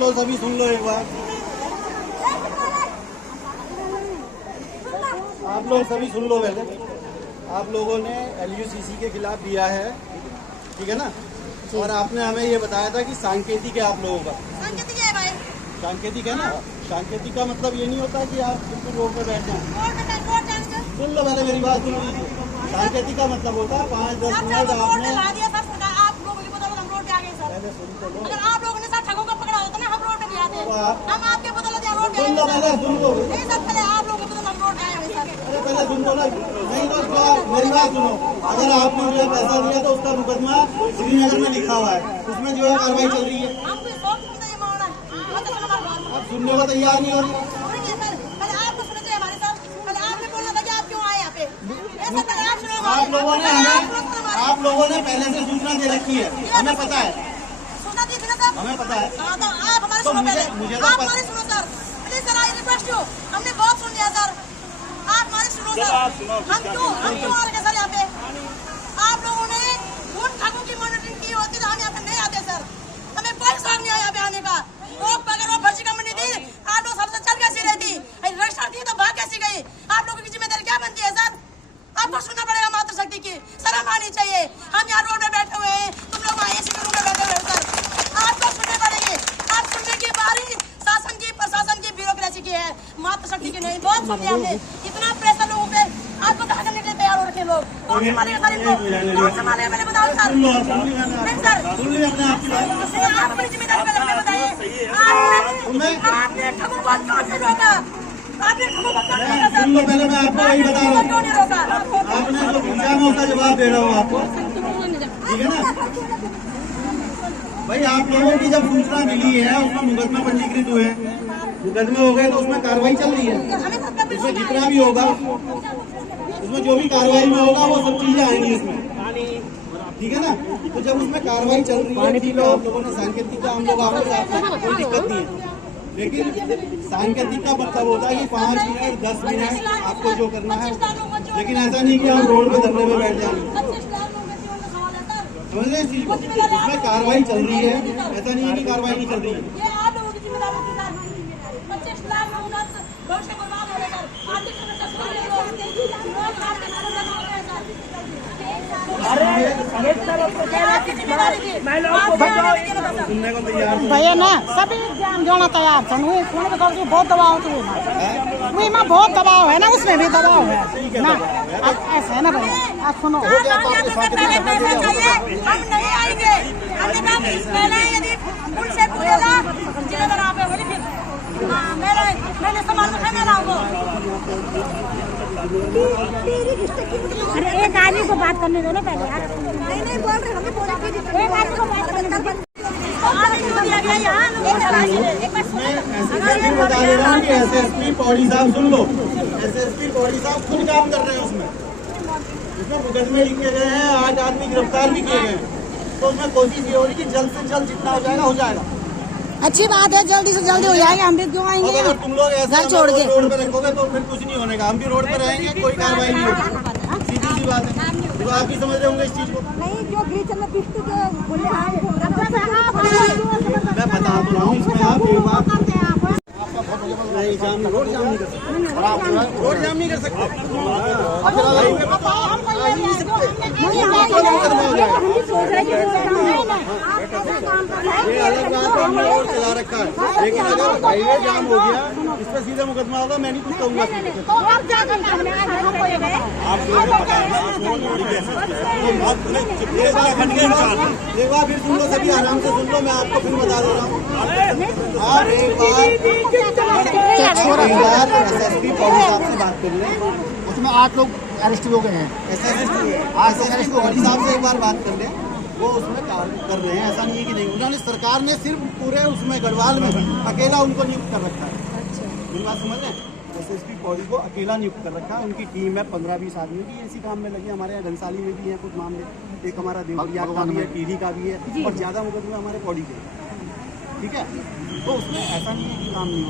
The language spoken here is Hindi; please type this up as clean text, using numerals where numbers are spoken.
लो, सभी सुन लो एक बार। आप लोग सभी सुन लो पहले। आप लोगों ने LUCC के खिलाफ दिया है, ठीक है ना? और आपने हमें ये बताया था कि सांकेतिक है आप लोगों का। सांकेतिक है भाई। सांकेतिक है ना? सांकेतिक का मतलब ये नहीं होता कि आप बिल्कुल रोड पे बैठ जाएं। सुन लो पहले मेरी बात, सुन लीजिए। सांकेतिक का मतलब होता है 5-10 मिनट आपने पहले सुन तो लो। अगर आप लोगों ने साथ ठगों को पकड़ा होता ना, हम रोड पे नहीं आते। हम आपके बदौलत यहाँ रोड पे सुन लो पहले, सुन लो। नहीं सर, पहले आप लोगों के बदौलत हम रोड पे आए हैं सर। अरे पहले सुन लो ना, नहीं तो मेरी बात सुनो। अगर आपने मुझे पैसा दिया तो उसका मुकदमा श्रीनगर में लिखा हुआ है, उसमें जो है कार्रवाई चल रही है। हम कोई सोच सुनते ये मामला है। आप सुनने को तैयार नहीं हो रही। पहले आपको सुनना चाहिए हमारे साथ। पहले आपने बोलना था कि आप क्यों आए यहाँ पे। ऐसा पहले आप सुनो। आप लोगों ने पहले से सूचना दे रखी है, हमें पता है। सूचना दी थी ना सर, हमें पता है। हाँ तो आप हमारी सुनो पहले। आप हमारी सुनो sir, please sir, I request you. हमने बहुत सुन लिया सर, आप हमारी सुनो सर। हम क्यों आ रहे सर यहाँ पे? आप लोगों ने उन ठगों की मॉनिटरिंग की होती तो हम यहाँ पे नहीं आते सर। हमें कोई शौक नहीं आया यहाँ पे आने का। रोक अगर वो फर्जी कंपनी थी, आप लोग सबसे चल कैसी रहती? रजिस्टर थी तो भाग कैसी गई? आप लोगों की जिम्मेदारी क्या बनती है सर? आपको सुनना पड़ेगा मातृशक्ति की, शर्म आनी चाहिए। हम यहाँ रोड में बैठे हुए हैं, तुम लोग वहाँ AC के रूम में बैठे हुए हो सर। आपको सुनने पड़ेगी। आप सुनने की बारी शासन की, प्रशासन की, ब्यूरोक्रेसी की है, मातृशक्ति की नहीं। बहुत सुन लिया हमने, इतना प्रेशर लोगों पे। आपको कहा करने के लिए तैयार हो रखे लोग। कौन संभालेगा सर इनको? कौन संभालेगा पहले बताओ सर। नहीं सर, आप अपनी जिम्मेदारी पहले हमें बताइए। आपने ठगों को क्यों नहीं रोका? आपने ठगों को क्यों नहीं रोका? सुन लो पहले, मैं आपको वही बता रहा हूँ। क्यों नहीं रोका? आपने जो पूछा मैं उसका जवाब दे रहा हूँ आपको, ठीक है ना? भाई आप लोगों की जब सूचना मिली है, उसमें मुकदमा पंजीकृत हुए हैं, मुकदमे हो गए तो उसमें कार्रवाई चल रही है। उसमें जितना भी होगा, उसमें जो भी कार्रवाई में होगा वो सब चीजें आएंगी इसमें, ठीक है ना? तो जब उसमें कार्रवाई चल रही है, ठीक है, आप लोगों ने सांकेतिक का हम लोग आपके साथ हैं, कोई दिक्कत नहीं है। लेकिन सांकेतिक का मतलब होता है कि 5 मिनट 10 मिनट आपको जो करना है, लेकिन ऐसा नहीं कि हम रोड पे धरने में बैठ जाएंगे। समझ रहे हैं इस चीज को? इसमें कार्रवाई चल रही है, ऐसा नहीं है कि कार्रवाई नहीं चल रही है। ये आप लोगों की जिम्मेदारी है सर। 25 लाख में उनका भविष्य बर्बाद हो रहा है। आर्थिक समस्या सुन रहे लोग आपके साथ जमा हो रहे हैं सर। सुनने को तैयार भैया ना सभी जाना तैयार थे। बहुत दबाव होती है, माँ बहुत दबाव है ना, उसमें भी दबाव है ना। ऐसा है ना भैया, आप सुनो। पहले पैसे चाहिए, हम नहीं आएंगे। हमने कहा पहले यदि उनसे पूछेगा जिम्मेदार आप है, बोली फिर मैंने सामान में खाना लाऊंगा। अरे एक आदमी को बात करने दो ना पहले यार। नहीं बोल रहे, हमें बोला एक आदमी को बात करने दो। मैं बता दे रहा हूँ कि SSP पौड़ी साहब सुन लो, SSP पौड़ी साहब खुद काम कर रहे हैं उसमें मुकदमे लिखे गए हैं, 8 आदमी गिरफ्तार भी किए गए हैं। तो उसमें कोशिश ये हो रही कि जल्द से जल्द जितना हो जाएगा हो जाएगा। अच्छी बात है, जल्दी से जल्दी हो जाएगा। हम भी क्यों आएंगे अगर तुम लोग ऐसे घर छोड़ के रोड पे रखोगे तो फिर कुछ नहीं होने का। हम भी रोड पे रहेंगे, कोई कार्रवाई नहीं होगी, सीधी सी बात है। तो आप भी समझ रहे होंगे इस चीज को। नहीं जो भी चल पिछले जो बोले मैं बता तो रहा हूँ, इसमें आप एक बात नहीं, जाम रोड जाम नहीं कर सकते, रोड जाम नहीं कर सकते। ये अलग बात है, हमने रोड चला रखा है, लेकिन अगर हाईवे जाम हो गया इस पर सीधा मुकदमा होगा। मैं नहीं कुछ कहूँगा। एक बार फिर सुन लो, सभी आराम से सुन लो, मैं आपको फिर बता दे रहा हूँ। आप एक बार SSP पौड़ी साहब से बात कर लें, उसमें 8 लोग अरेस्ट हो गए हैं। SSP पौड़ी साहब से एक बार बात कर लें, वो उसमें कार्य कर रहे हैं। ऐसा नहीं है कि नहीं, उन्होंने सरकार ने सिर्फ पूरे उसमें गढ़वाल में अकेला उनको नियुक्त कर रखा है। मेरी बात समझ लें, SSP पौड़ी को अकेला नियुक्त कर रखा है। उनकी टीम है 15-20 आदमी की, इसी काम में लगे। हमारे यहाँ घनसाली में भी हैं कुछ मामले, एक हमारा देवरिया का भी है, टीरी का भी है, और ज्यादा मुकदमे हमारे पौड़ी के, ठीक है। तो उसमें ऐसा नहीं है कि काम नहीं